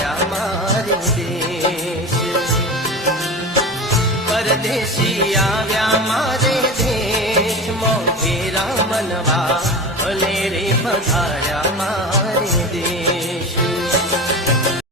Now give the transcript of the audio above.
પધાર્યા મારે દેશ પરદેશી આવ્યા મારે દેશ મોઘેરા મનવા ભલે રે પધાર્યા